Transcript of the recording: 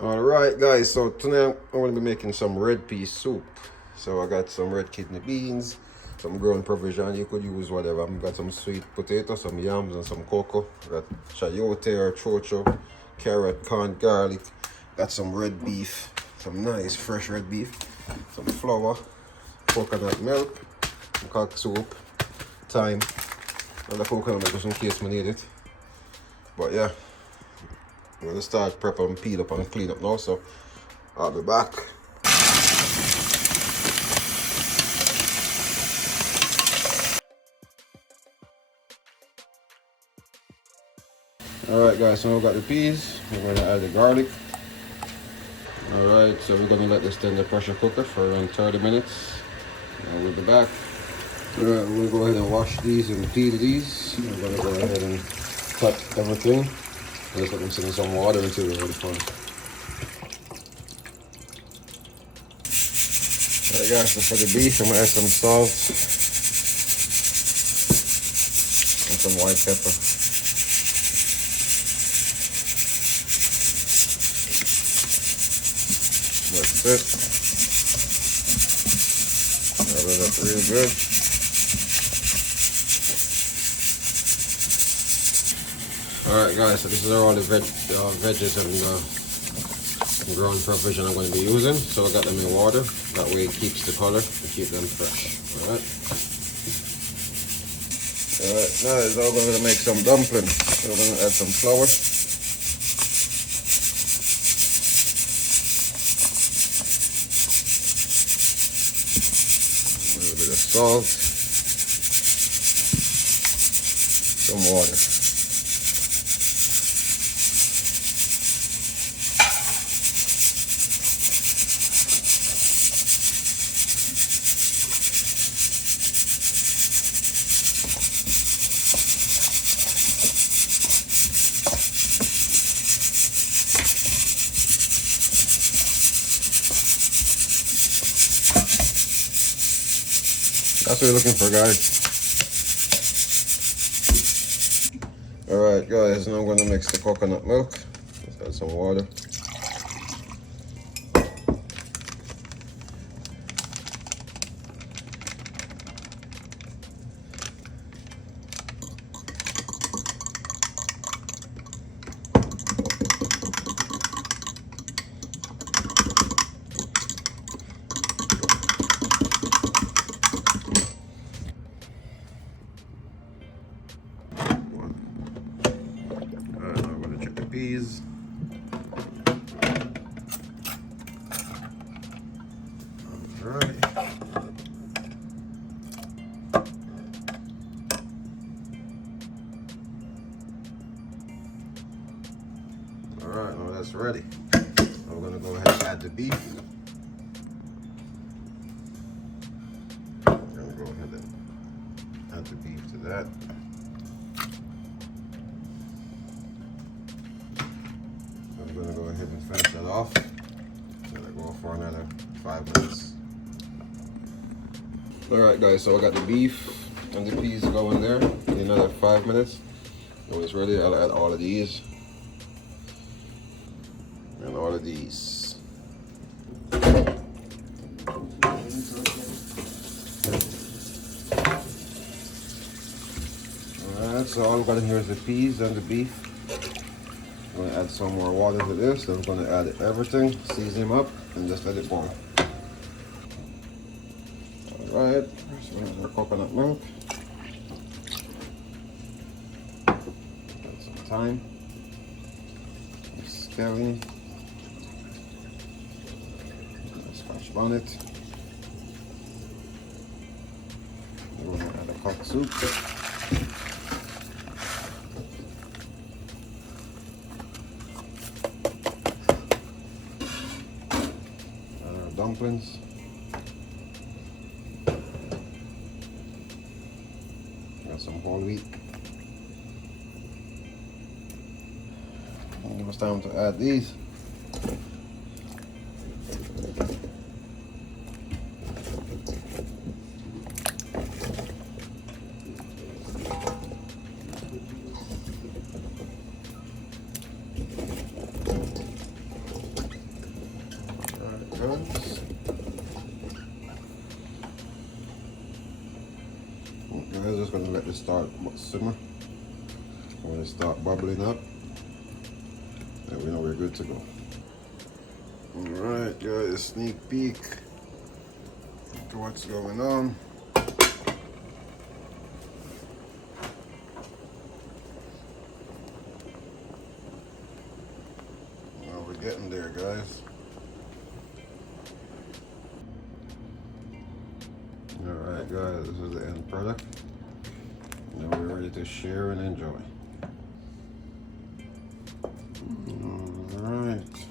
Alright guys, so tonight I'm going to be making some red pea soup. So I got some red kidney beans, some ground provision, you could use whatever. I've got some sweet potato, some yams and some cocoa. Got chayote or chocho, carrot, corn, garlic. Got some red beef, some nice fresh red beef, some flour, coconut milk, cock soup, thyme, and the coconut milk just in case we need it. But yeah, I'm gonna start prep and peel up and clean up now, so I'll be back. Alright guys, so we've got the peas, we're gonna add the garlic. Alright, so we're gonna let this in the pressure cooker for around 30 minutes. And we'll be back. Alright, we're gonna go ahead and wash these and peel these. We're gonna go ahead and cut everything. Just let them sit in some water until we're ready for it. Alright guys, so for the beef, I'm gonna add some salt and some white pepper. That's it. That up real good. Alright guys, so this is all the veggies and ground provision I'm going to be using. So I got them in water, that way it keeps the color and keep them fresh. Alright. Alright, now it's all going to make some dumplings. So we're going to add some flour. A little bit of salt. Some water. That's what you're looking for, guys. Alright guys, now I'm going to mix the coconut milk. Let's add some water. Peas. Alright. Alright, now that's ready. Now we're gonna go ahead and add the beef. I'm gonna go ahead and add the beef to that. I'm gonna go ahead and finish that off. I'm gonna go for another 5 minutes. Alright guys, so I got the beef and the peas going there. In another 5 minutes. When it's ready, I'll add all of these. And all of these. Alright, so all I've got in here is the peas and the beef. I'm going to add some more water to this, then I'm going to add everything, season them up, and just let it boil. Alright, so we have our coconut milk. Add some thyme, some scallion, Scotch bonnet. We're going to add a cock soup. Dumplings. Got some whole wheat. And it's time to add these. it start simmer. When it start bubbling up, then we know we're good to go. Alright guys, sneak peek to what's going on. Well, we're getting there, guys. Alright guys, this is the end product. Now we're ready to share and enjoy. Alright.